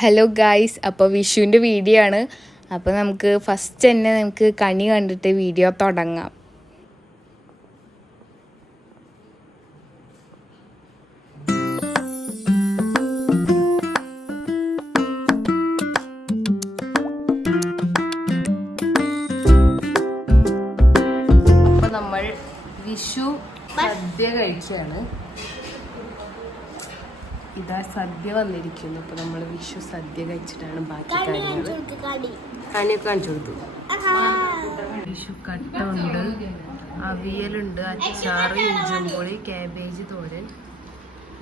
Hello guys അപ്പോൾ വിഷുവിന്റെ video ആണ്. അപ്പോൾ നമുക്ക് ഫസ്റ്റ് തന്നെ നമുക്ക് കണി കണ്ടിട്ട് വീഡിയോ തുടങ്ങാം. അപ്പോൾ നമ്മൾ വിഷു സദ്യ കഴിക്കുകയാണ് ഇതാ സദ്യ വന്നിരിക്കുന്നു. അപ്പൊ നമ്മൾ വിഷു സദ്യ കഴിച്ചിട്ടാണ് ബാക്കി കാര്യങ്ങൾ കണിയൊക്കെ കാണിച്ചു കൊടുത്തു. വിഷു കട്ട ഉണ്ട് അവിയലുണ്ട് അച്ചാറ് ഇഞ്ചമ്പുളി കാബേജ് തോരൻ.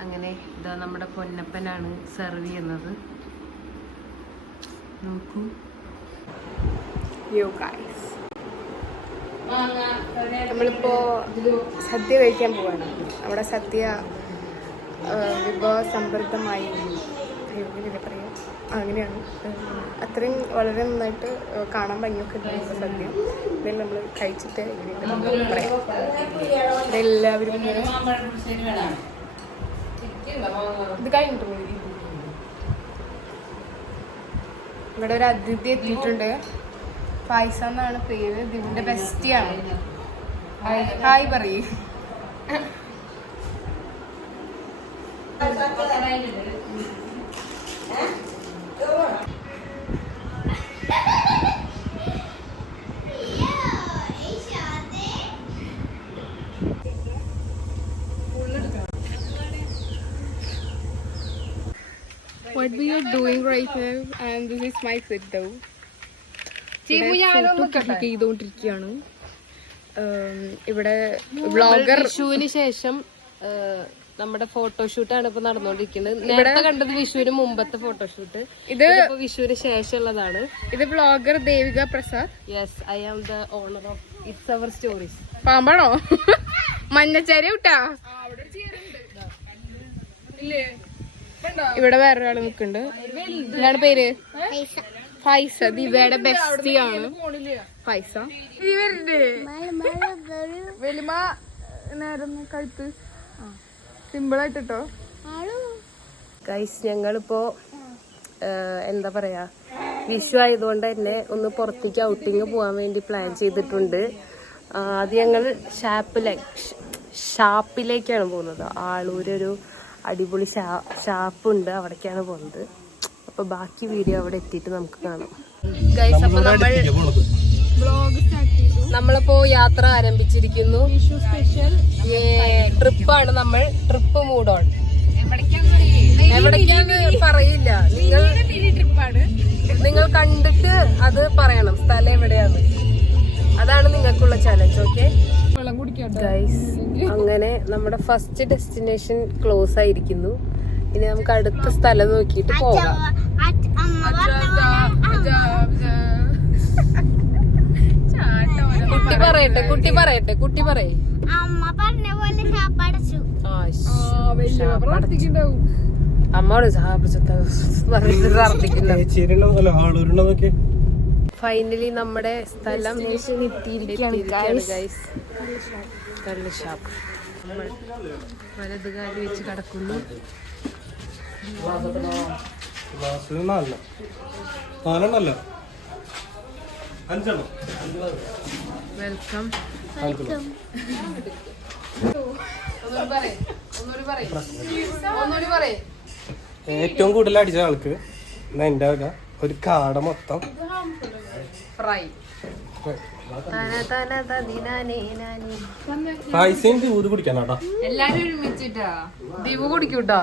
അങ്ങനെ ഇതാ നമ്മുടെ പൊന്നപ്പനാണ് സെർവ് ചെയ്യുന്നത്. നോക്കൂ. യോ ഗൈസ് നമ്മളിപ്പോ സദ്യ കഴിക്കാൻ പോവാണ്. അവിടെ സദ്യ ആ, വിഭവ സമൃദ്ധമായി പറയാം? അങ്ങനെയാണ്. അത്രയും വളരെ നന്നായിട്ട് കാണാൻ ഭംഗിയൊക്കെ ഉണ്ടായിരുന്നു സദ്യ. ഇതിൽ നമ്മൾ കഴിച്ചിട്ട് പറയാം. എല്ലാവരും ഇത് കഴിഞ്ഞിട്ട് ഇവിടെ ഒരു അതിഥി എത്തിയിട്ടുണ്ട്. ഫൈസ എന്നാണ് പേര്. ഇതിന്റെ ബെസ്റ്റിയാണ് ഹായ് പറയൂ. What we are doing right now, and this is my sit down. ചെയ്തുകൊണ്ടിരിക്കുകയാണ് ഇവിടെ വ്ളോഗർ വിഷുവിന് ശേഷം നമ്മുടെ ഫോട്ടോഷൂട്ടാണ് ഇപ്പൊ നടന്നുകൊണ്ടിരിക്കുന്നത് നേരത്തെ കണ്ടത് വിഷുവിന് മുമ്പത്തെ ഫോട്ടോഷൂട്ട് ഇത് ഇപ്പൊ വിഷുവിന് ശേഷമുള്ളതാണ്. ഇത് blogger Devika Prasad. Yes I am the owner of it's our stories പാമ്പാണോ? മഞ്ഞച്ചാരി വിട്ടാ? ഇവിടെ വേറൊരാൾ നിക്കുന്നുണ്ട് എന്താണ് പേര്? ഫൈസ. ദിവയുടെ ബെസ്റ്റിയാണ് ഫൈസ. വലിമ നേരം കഴുത്ത്. സിമ്പിൾ ആയിട്ടോ ഗൈസ് ഞങ്ങളിപ്പോ എന്താ പറയാ വിഷു ആയതുകൊണ്ട് തന്നെ ഒന്ന് പുറത്തേക്ക് ഔട്ടിങ് പോകാൻ വേണ്ടി പ്ലാൻ ചെയ്തിട്ടുണ്ട്. അത് ഞങ്ങൾ ഷാപ്പിലെ ഷാപ്പിലേക്കാണ് പോകുന്നത്. ആളൂരൊരു അടിപൊളി ഷാ ഷാപ്പുണ്ട് അവിടേക്കാണ് പോകുന്നത്. അപ്പൊ ബാക്കി വീഡിയോ അവിടെ എത്തിയിട്ട് നമുക്ക് കാണാം. ഗൈസ് അപ്പൊ നമ്മൾ നമ്മളിപ്പോ യാത്ര ആരംഭിച്ചിരിക്കുന്നു. ട്രിപ്പാണ് നമ്മൾ. Trip mood on. എവിടേക്കാന്ന് പറയില്ല. നിങ്ങൾ നിങ്ങൾ കണ്ടിട്ട് അത് പറയണം. സ്ഥലം എവിടെയാണ് അതാണ് നിങ്ങൾക്കുള്ള ചലഞ്ച് ഓക്കെ ഗൈസ് അങ്ങനെ നമ്മുടെ ഫസ്റ്റ് ഡെസ്റ്റിനേഷൻ ക്ലോസ് ആയിരിക്കുന്നു. ഇനി നമുക്ക് അടുത്ത സ്ഥലം നോക്കിയിട്ട് പോകാം കുട്ടി പറയട്ടെ കുട്ടി പറയട്ടെ കുട്ടി പറയേ. അമ്മ പറഞ്ഞ പോലെ സാപ്പടച്ചു അമ്മോട് പ്രാർത്ഥിക്കുന്നത് ഫൈനലി നമ്മുടെ സ്ഥലം എത്തിയിരിക്കുകയാണ് ഗൈസ് കള്ള് ഷാപ്പ്. നമ്മൾ വലത് കാലി വെച്ച് കിടക്കുന്നു. നാലെണ്ണം നാലെണ്ണല്ല? അഞ്ചെണ്ണം. വെൽക്കം. ഏറ്റവും കൂടുതൽ അടിച്ച ആൾക്ക് എന്റെ വക? ഒരു കാട മൊത്തം. ഫ്രൈ. പൈസയും ചൂത് കുടിക്കാനാട്ടാ എല്ലാരും ഒരുമിച്ചിട്ടാ. ദീപ് കുടിക്കൂട്ടാ?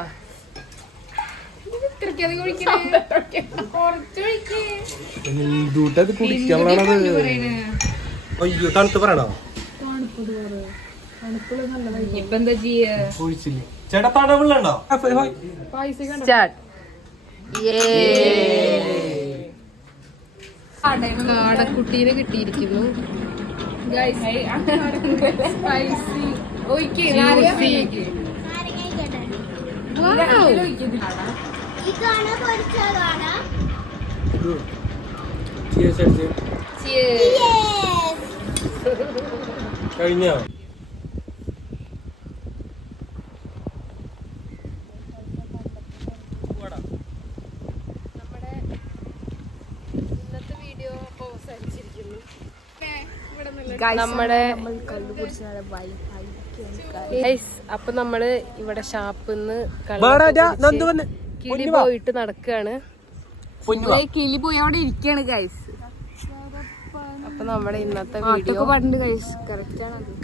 അയ്യോ തണുത്ത് പറയണോ? ചേട്ടാ തടവുള്ളണ്ടോ കാടക്കുട്ടീനെ കിട്ടിയിരിക്കുന്നു. കഴിഞ്ഞോ? നമ്മുടെ അപ്പൊ നമ്മൾ ഇവിടെ ഷാപ്പിന്ന് കിളി പോയിട്ട് നടക്കാണ്. കിളി പോയി അവിടെ ഇരിക്കാണ് ഗൈസ് അപ്പൊ നമ്മുടെ ഇന്നത്തെ വീഡിയോ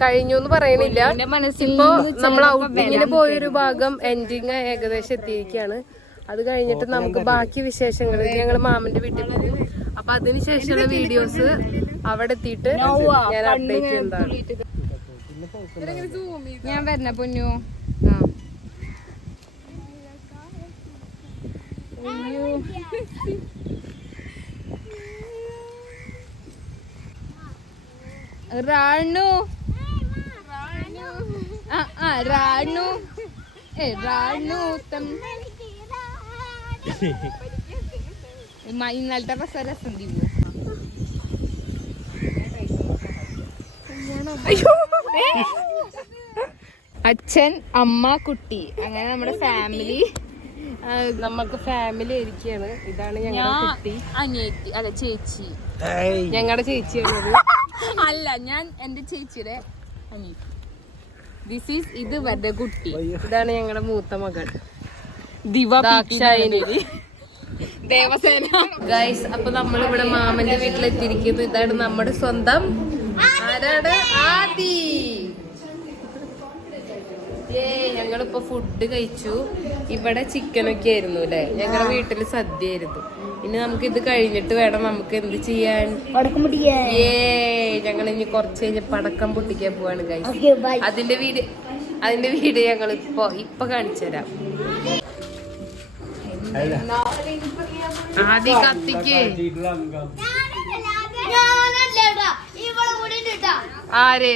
കഴിഞ്ഞു എന്ന് പറയണില്ല. മനസ്സിപ്പോ ഇപ്പൊ നമ്മൾ ഔട്ടിങ്ങിന് പോയൊരു ഭാഗം എൻഡിങ് ഏകദേശം എത്തിയിരിക്കുകയാണ്. അത് കഴിഞ്ഞിട്ട് നമുക്ക് ബാക്കി വിശേഷങ്ങൾ ഞങ്ങൾ മാമന്റെ വീട്ടിൽ പോകും. അപ്പൊ അതിനുശേഷമുള്ള വീഡിയോസ് അവിടെ എത്തിയിട്ട് ഞാൻ അപ്ഡേറ്റ് ചെയ്യുന്നതാണ് ഞാൻ വരണ പൊന്നു. റാണു. ആ ആ റാണു. ഏ റാണു ഇന്നലത്തെ ബസ് രസം ദിവോ അച്ഛൻ അമ്മ കുട്ടി അങ്ങനെ നമ്മുടെ ഫാമിലി നമുക്ക് ഫാമിലി ഇരിക്കുകയാണ് ഇതാണ് ഞങ്ങളുടെ കുട്ടി. അനിയത്തി അല്ല ചേച്ചി. ഞങ്ങളുടെ ചേച്ചിയാണത് അല്ല ഞാൻ എന്റെ ചേച്ചിയുടെ അനിയത്തി. ദിസ് ഈസ് ഇത് വരുടെ കുട്ടി ഇതാണ് ഞങ്ങളുടെ മൂത്ത മകൾ. ദിവാക്ഷായനി ദേവസേന. ഗൈസ് അപ്പൊ നമ്മൾ ഇവിടെ മാമന്റെ വീട്ടിലെത്തിയിരിക്കുന്നു. ഇതാണ് നമ്മുടെ സ്വന്തം. ആരാണ്? ആദി. ഞങ്ങളിപ്പോ ഫുഡ് കഴിച്ചു. ഇവിടെ ചിക്കനൊക്കെ ആയിരുന്നു അല്ലെ ഞങ്ങളുടെ വീട്ടിൽ സദ്യ ആയിരുന്നു. ഇനി നമുക്ക് ഇത് കഴിഞ്ഞിട്ട് വേണം നമുക്ക് എന്ത് ചെയ്യാൻ? ഏ ഞങ്ങൾ ഇനി കുറച്ച് കഴിഞ്ഞ് പടക്കം പൊട്ടിക്കാൻ പോവാണ് കഴിച്ചു അതിന്റെ വീട് അതിന്റെ വീട് ഞങ്ങൾ ഇപ്പൊ ഇപ്പൊ കാണിച്ചു തരാം. ആദ്യം കത്തിക്ക്. ആര്?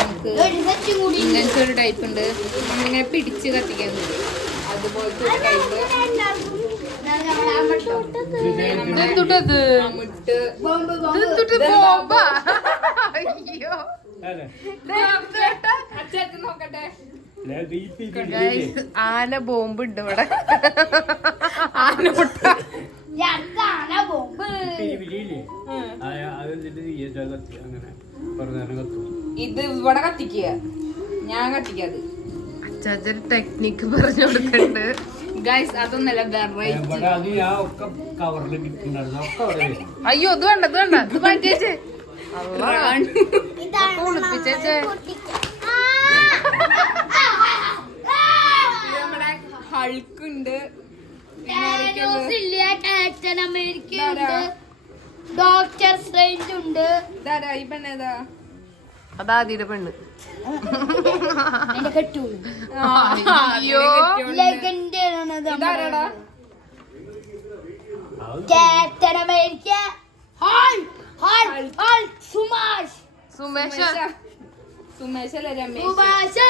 നമുക്ക് ഇങ്ങനത്തെ ഒരു ടൈപ്പ് ഉണ്ട്. നമ്മളിങ്ങനെ പിടിച്ച് കത്തിക്കാൻ അതുപോലത്തെ ഒരു ടൈപ്പ് നോക്കട്ടെ. ആന ബോംബ് ഉണ്ട് ഇവിടെ. ആന മുട്ട ആന ബോംബ്. ഇത് ഇവിടെ കത്തിക്കുക. ഞാൻ കത്തിക്കാത് അച്ചാച്ചൻ ടെക്നിക്ക് പറഞ്ഞു കൊടുക്കണ്ട്. ഗൈസ് അതൊന്നല്ല അയ്യോ ഇത് വേണ്ട ഇത് വേണ്ട. ഇത് മാറ്റിയേച്ചേ ഇതാണ് കുളിപ്പിച്ചേച്ചേ നമ്മുടെ ഹൾക്കുണ്ട് അമേരിക്ക ഡോക്ടർ സ്ട്രേഞ്ച് ഉണ്ട്. ഇതാരാ? ഈ പെണ്ണേതാ പെണ്ണ്. അയ്യോ. Captain America Sumash. Sumesha. Sumesh. അല്ല രമേശ്? സുമാഷ്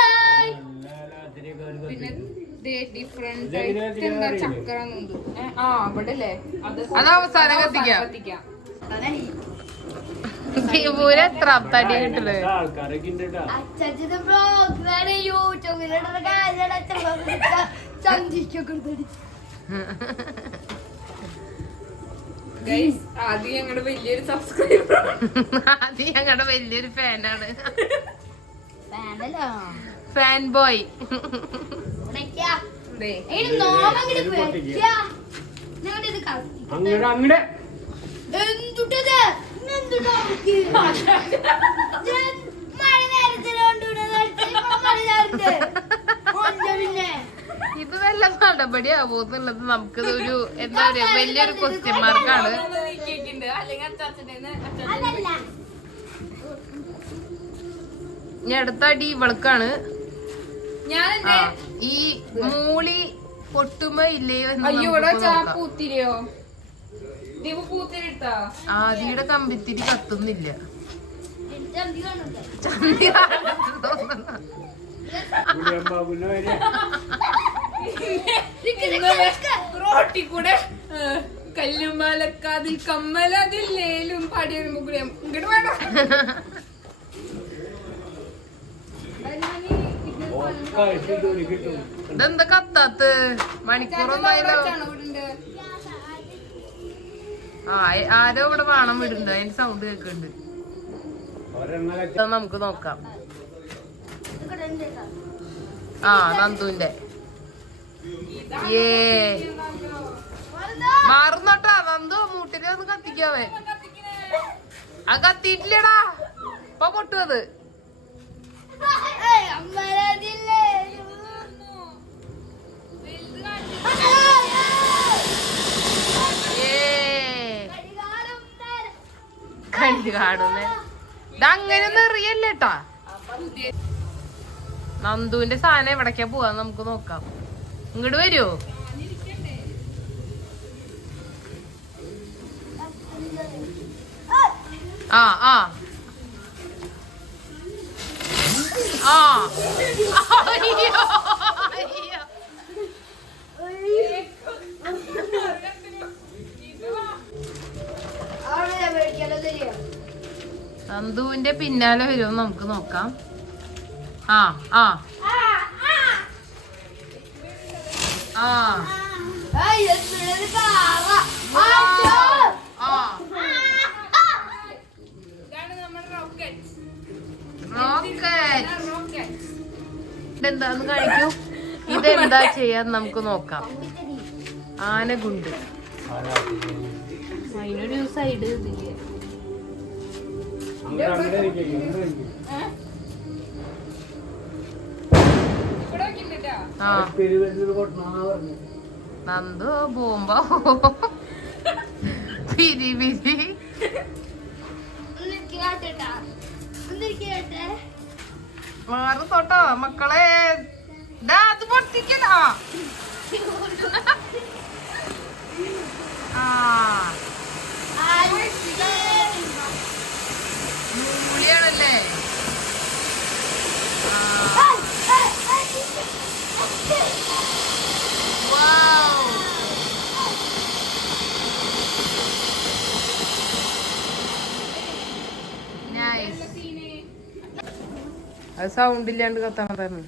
പിന്നെ ഡിഫറെന്റ് ചക്ര ആ അവിടെ അല്ലേ അത് അത് അവസാനം കത്തിക്കാം. ദീപൂര് എത്ര ചന്ദിക്കൊക്കെ ഗൈസ് ആദ്യം ഞങ്ങളുടെ വലിയൊരു സബ്സ്ക്രൈബർ അത് ഞങ്ങളുടെ വലിയൊരു ഫാനാണ്. Fan boy. നോമങ്ങോട്ട് വെച്ചാ ഞങ്ങളുടെ ഇത് കത്തി എന്തുട്ടത് എന്തുട്ടാ മഴ നേരത്തിന് കൊണ്ടുവിടുന്നത് മഴ നേരത്തെ കൊണ്ട പിന്നെ ഇത് വല്ല നടപടിയാവോ എന്നുള്ളത് നമുക്ക് ഒരു എന്താ പറയാ വലിയൊരു ക്വസ്റ്റ്യൻ മാർക്കാണ് ഞാൻ അടുത്ത അടി ഇവൾക്കാണ്. ഈ മൂളി പൊട്ടുമ്പോ ഇല്ലേ അയ്യോ നോക്കാം. ചാപ്പൂത്തിരിയോ ആദിയുടെ കമ്പിത്തിരി കത്തുന്നില്ല. ചന്തി. റോട്ടി കൂടെ കല്ലുമാലക്കാതിൽ കമ്മലതില്ലേലും പാടിയ കൂടെ ഇങ്ങോട്ട് വേണം ഇതെന്താ കത്താത്ത്? മണിക്കൂറൊന്നായാലോ ആ ആരോ ഇവിടെ വാണം വിടുന്നുണ്ട് അതിന്റെ സൗണ്ട് കേൾക്കുന്നുണ്ട്. നമുക്ക് നോക്കാം. ആ നന്ദുവിന്റെ. ഏ മാറുന്നോട്ടാ നന്ദു മൂട്ടിനെ ഒന്ന് കത്തിക്കാവേ ആ കത്തിയിട്ടില്ലടാ ഇപ്പൊ പൊട്ടു അത് ഏ കണി കാണുന്നേ. ഇതങ്ങനെ എറിയല്ലേട്ടാ നന്ദുവിന്റെ സാധനം എവിടേക്കാ പോവാ നമുക്ക് നോക്കാം. ഇങ്ങോട്ട് വരുമോ ആ ആ. ആ അയ്യോ. നന്ദുവിന്റെ പിന്നാലെ വരുമോ നമുക്ക് നോക്കാം. ആ ആ. ആ. ആ. റോക്കറ്റ്. ഇതെന്താന്ന് കാണിക്കൂ? ഇതെന്താ ചെയ്യാൻ നമുക്ക് നോക്കാം. ആനഗുണ്ട്. അതിനൊരു സൈഡ് ഇതില്ലേ നന്ദു പോകുമ്പോ പിരി പിരി. മാറി തൊട്ടോ മക്കളെ. ദാ അത് പൊട്ടിക്കണോ ആ മൂളിയാണല്ലേ വൗ നൈസ് അത് സൗണ്ട് ഇല്ലാണ്ട് പറഞ്ഞു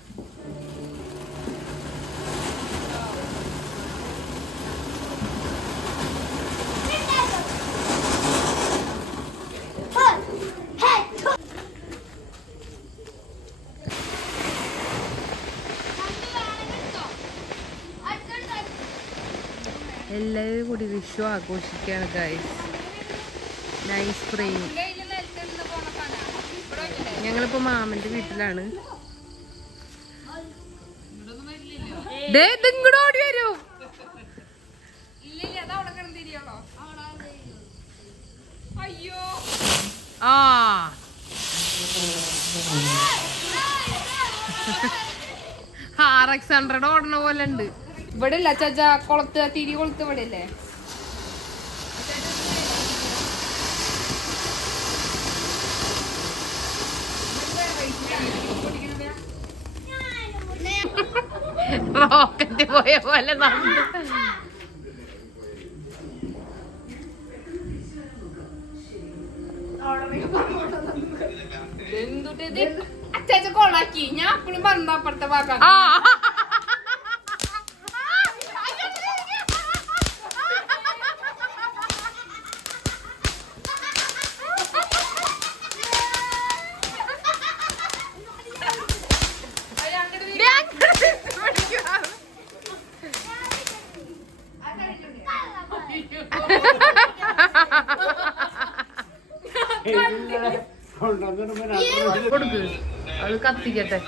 എല്ലാവരും കൂടി വിഷു ആഘോഷിക്കുകയാണ് ഗൈസ് നൈസ് ഫ്രെയിം ഞങ്ങളിപ്പോ മാമന്റെ വീട്ടിലാണ്. ഓടി വരൂ. ആ. ആർ എക്സ് ഹൺഡ്രഡ് ഓടണ പോലെ ഉണ്ട്. ഇവിടെ ഇല്ല ചാച്ച കൊളത്ത് തിരി കൊളുത്ത് ഇവിടെ ഇല്ലേ? പോയ പോലെ എന്തുട്ടത്? എന്തുട്ട് അച്ചാച്ച കൊളാക്കി ഞാൻ അപ്പഴും വന്നപ്പുറത്തെ അപ്പുറത്തെ ഭാഗം ആ കൊടുക്ക് അത് കത്തിക്കട്ടെ.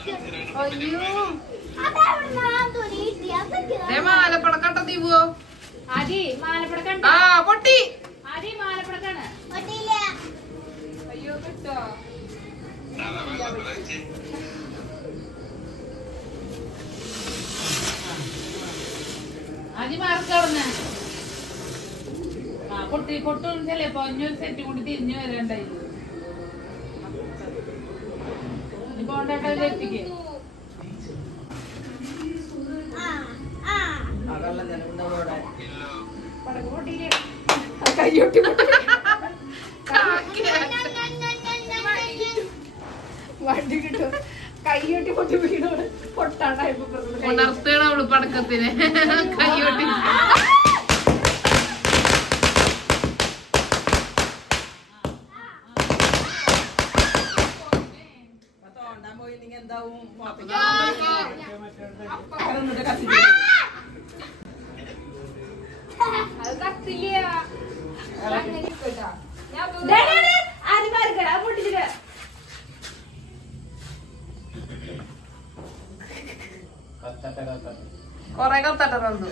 മാലപ്പട കണ്ട ആ പൊട്ടി. അയ്യോ കിട്ടോ. ആദി മാർക്ക് കടന്ന് പൊട്ടി സെറ്റ് കൂടി തിരിഞ്ഞു വരണ്ടായിരുന്നു. ഇപ്പൊ ഉണ്ടാക്കാൻ എത്തിക്കേ. കയ്യൊട്ടി വണ്ടി കിട്ടും. കയ്യൊട്ടി പൊട്ടി വീണോട് പൊട്ടാണ്ടായപ്പോ പ്രശ്നം. ഉണർത്തുകയാണ് അവൾ പടക്കത്തിന്. കൈയോട്ടി അത് കത്തില്ല. അതങ്ങനെ ഇരിക്കട്ടാ. ഞാൻ കൊറേ കത്തട്ട തന്നു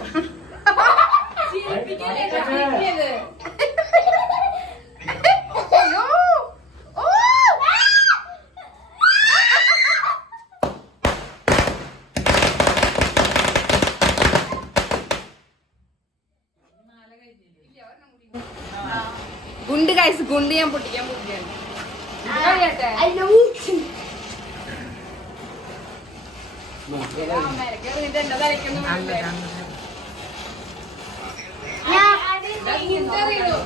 ഞാൻ പൊട്ടിക്കാൻ പോവുകയാണ്. കഴിയട്ടെ. ഇതറിയോ?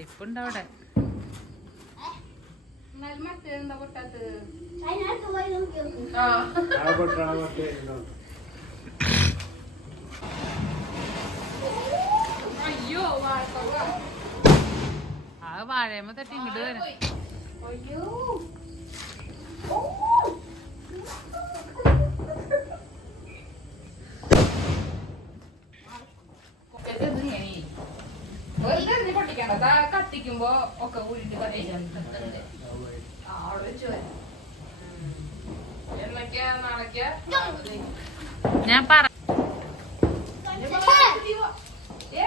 പൈപ്പ് ഉണ്ട് അവിടെ അയ്യോ ആ വാഴയമ്മ തട്ടി ഇങ്ങോട്ട് വരാം. അയ്യോ വെറുതെ ദാ കത്തിക്കുമ്പോ ഒക്കെ ഉരുണ്ട് കത്തിക്കാൻ ആ അവിടെ വെച്ച് വരാം. എന്നൊക്കെയാ നാളേക്കാ ഞാൻ പറ ഏ?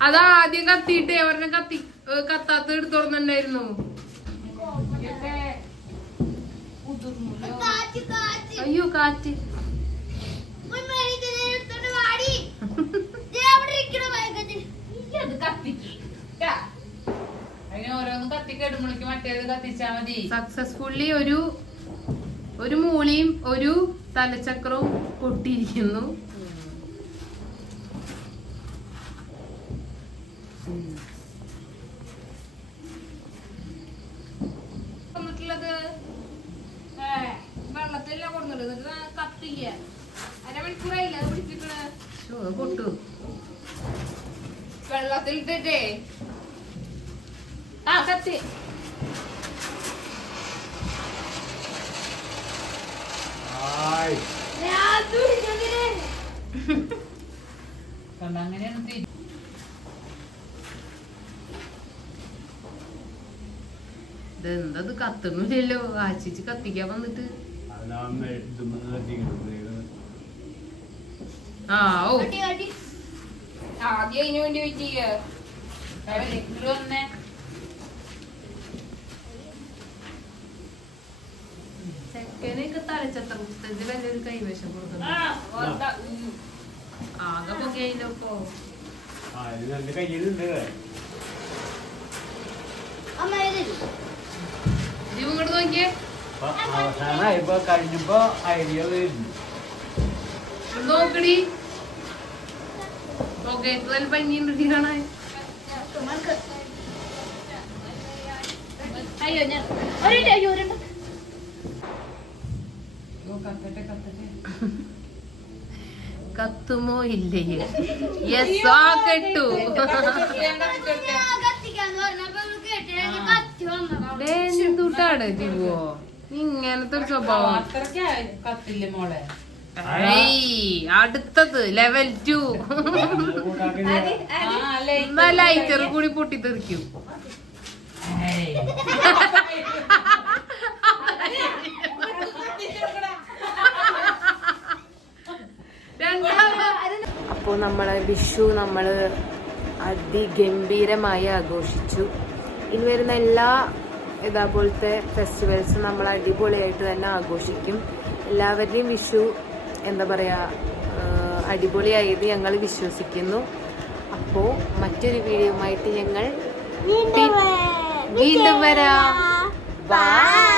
അതാ ആദ്യം കത്തിയിട്ട് അവരുടെ കത്തി ഏ, കത്താത്ത എടുത്തോർന്നുണ്ടായിരുന്നു അയ്യോ കാറ്റ് അത് കത്തിക്ക് ട്ടാ. അതിന് ഓരോന്ന് കത്തിക്കെടുമ്പോഴേക്ക് മറ്റേത് അയ്യോ കാറ്റ്. സക്സസ്ഫുള്ളി ഒരു ഒരു മൂളിയും ഒരു തലച്ചക്രവും പൊട്ടിയിരിക്കുന്നു വന്നിട്ടുള്ളത് ഏ, വെള്ളത്തിലല്ല കൊടുത്തിട്ട് എന്നിട്ട് കത്തില്ല അരമണിക്കൂറായില്ല അത് പിടിച്ചിട്ട് ശോ, അത് പൊട്ടു വെള്ളത്തിലിട്ടേ ആ കത്തി കണ്ട അങ്ങനെയാണ് ഇതെന്തത് കത്തുന്നില്ലല്ലോ ആശിച്ച് കത്തിക്കാൻ വന്നിട്ട്. ആ ഓ. ആദ്യം അതിനു വേണ്ടി വെയിറ്റ് ചെയ്യ വന്നേ? ചെക്കനെയൊക്കെ തലച്ചത്ര പുസ്തകത്തിൽ വലിയൊരു കൈവശം കൊടുക്കുന്നു. ആകെ പുകയില്ലോ ഇപ്പൊ ഇങ്ങോട്ട് നോക്കിയേ. കഴിഞ്ഞപ്പോ ഐഡിയ വരുന്നു. ഇത് നോക്കടി. പുകയത്ത് നല്ല ഭംഗിയുണ്ട് കാണാൻ. അയ്യോ ഞാൻ ഒരു മിനിറ്റ്, അയ്യോ ഒരു മിനിറ്റ്. കത്തട്ടെ കത്തട്ടെ കത്തുമോ ഇല്ലയോ? യെസ് ആ കെട്ടു. എന്തുട്ടാണ് ജിവോ ഇങ്ങനത്തെ ഒരു സ്വഭാവം. കത്തില്ല മോളെ? അടുത്തത് ലെവൽ ടു ലൈറ്റർ കൂടി പൊട്ടിത്തെറിക്കും. അപ്പോൾ നമ്മളെ വിഷു നമ്മൾ അതിഗംഭീരമായി ആഘോഷിച്ചു. ഇനി വരുന്ന എല്ലാ ഇതേപോലത്തെ ഫെസ്റ്റിവൽസ് നമ്മൾ അടിപൊളിയായിട്ട് തന്നെ ആഘോഷിക്കും. എല്ലാവരുടെയും വിഷു എന്താ പറയുക അടിപൊളിയായത് ഞങ്ങൾ വിശ്വസിക്കുന്നു. അപ്പോൾ മറ്റൊരു വീഡിയോ ആയിട്ട് ഞങ്ങൾ വീണ്ടും വരാം. ബൈ